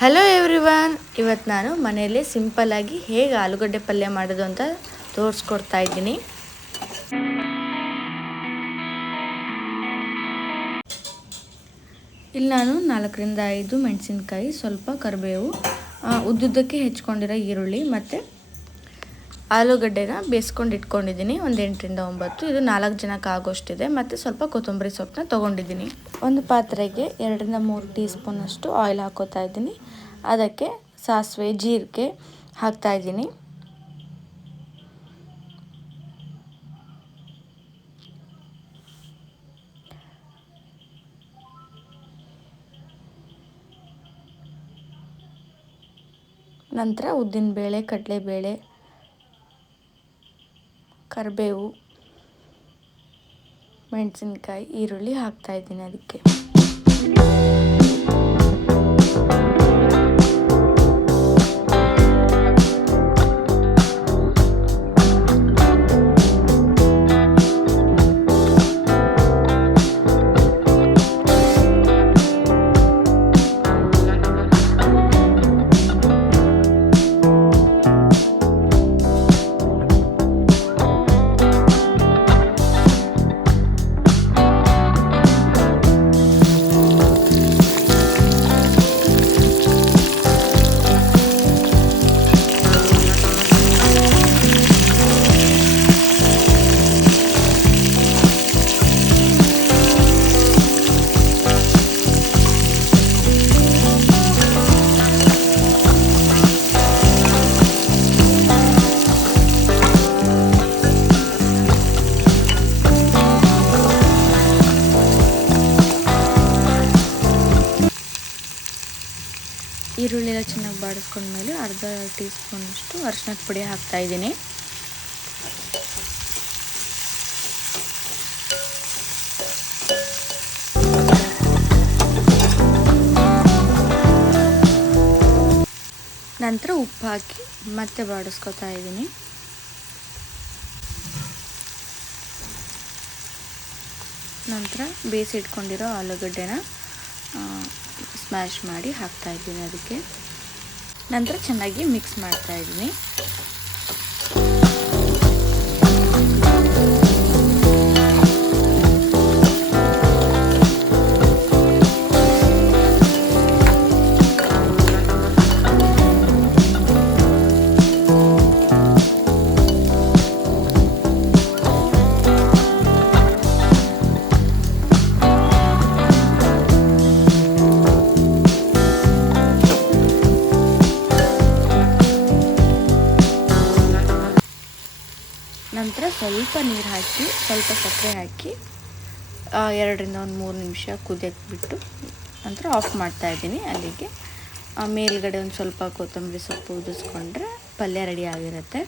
Hello everyone, ಇವತ್ತು ನಾನು ಮನೆಯಲ್ಲಿ ಸಿಂಪಲ್ಲಾಗಿ ಹೇಗೆ ಆಲೂಗಡ್ಡೆ ಪಲ್ಯ ಮಾಡೋದು ಅಂತ ತೋರಿಸ್ಕೊಡ್ತಾ ಇದ್ದೀನಿ. ಇಲ್ಲಿ ನಾನು 4ರಿಂದ 5 ಮೆಣಸಿನ್ಕಾಯಿ, ಸ್ವಲ್ಪ ಕರಿಬೇವು, ಉದ್ದುದ್ದಕ್ಕೆ ಹೆಚ್ಕೊಂಡಿರೋ ಈರುಳ್ಳಿ ಮತ್ತು ಆಲೂಗಡ್ಡೆನ ಬೇಯಿಸ್ಕೊಂಡು ಇಟ್ಕೊಂಡಿದ್ದೀನಿ. ಒಂದು 8ರಿಂದ 9, ಇದು 4 ಜನಕ್ಕೆ ಆಗೋಷ್ಟಿದೆ. ಮತ್ತು ಸ್ವಲ್ಪ ಕೊತ್ತಂಬರಿ ಸೊಪ್ಪನ್ನ ತೊಗೊಂಡಿದ್ದೀನಿ. ಒಂದು ಪಾತ್ರೆಗೆ 2ರಿಂದ 3 ಟೀ ಸ್ಪೂನಷ್ಟು ಆಯಿಲ್ ಹಾಕೋತಾ ಇದ್ದೀನಿ. ಅದಕ್ಕೆ ಸಾಸಿವೆ, ಜೀರಿಗೆ ಹಾಕ್ತಾ ಇದ್ದೀನಿ. ನಂತರ ಉದ್ದಿನಬೇಳೆ, ಕಡಲೆಬೇಳೆ, ಕರಿಬೇವು, ಮೆಣಸಿನ್ಕಾಯಿ, ಈರುಳ್ಳಿ ಹಾಕ್ತಾ ಇದ್ದೀನಿ. ಅದಕ್ಕೆ ಈರುಳ್ಳಿ ಎಲ್ಲ ಚೆನ್ನಾಗಿ ಬಾಡಿಸ್ಕೊಂಡ್ಮೇಲೆ ಅರ್ಧ ಟೀ ಸ್ಪೂನಷ್ಟು ಅರಿಶಿನದ ಪುಡಿ ಹಾಕ್ತಾ ಇದ್ದೀನಿ. ನಂತರ ಉಪ್ಪು ಹಾಕಿ ಮತ್ತೆ ಬಾಡಿಸ್ಕೊತಾ ಇದ್ದೀನಿ. ನಂತರ ಬೇಯಿಸಿಟ್ಕೊಂಡಿರೋ ಆಲೂಗಡ್ಡೆನ ಸ್ಮ್ಯಾಶ್ ಮಾಡಿ ಹಾಕ್ತಾ ಇದ್ದೀನಿ. ಅದಕ್ಕೆ ನಂತರ ಚೆನ್ನಾಗಿ ಮಿಕ್ಸ್ ಮಾಡ್ತಾ ಇದ್ದೀನಿ. ನಂತರ ಸ್ವಲ್ಪ ನೀರು ಹಾಕಿ, ಸ್ವಲ್ಪ ಸಕ್ಕರೆ ಹಾಕಿ 2ರಿಂದ 3 ನಿಮಿಷ ಕುದಿಯಕ್ಕೆ ಬಿಟ್ಟು ನಂತರ ಆಫ್ ಮಾಡ್ತಾ ಇದ್ದೀನಿ. ಅಲ್ಲಿಗೆ ಮೇಲ್ಗಡೆ ಒಂದು ಸ್ವಲ್ಪ ಕೊತ್ತಂಬರಿ ಸೊಪ್ಪು ಉದಿಸ್ಕೊಂಡ್ರೆ ಪಲ್ಯ ರೆಡಿ ಆಗಿರುತ್ತೆ.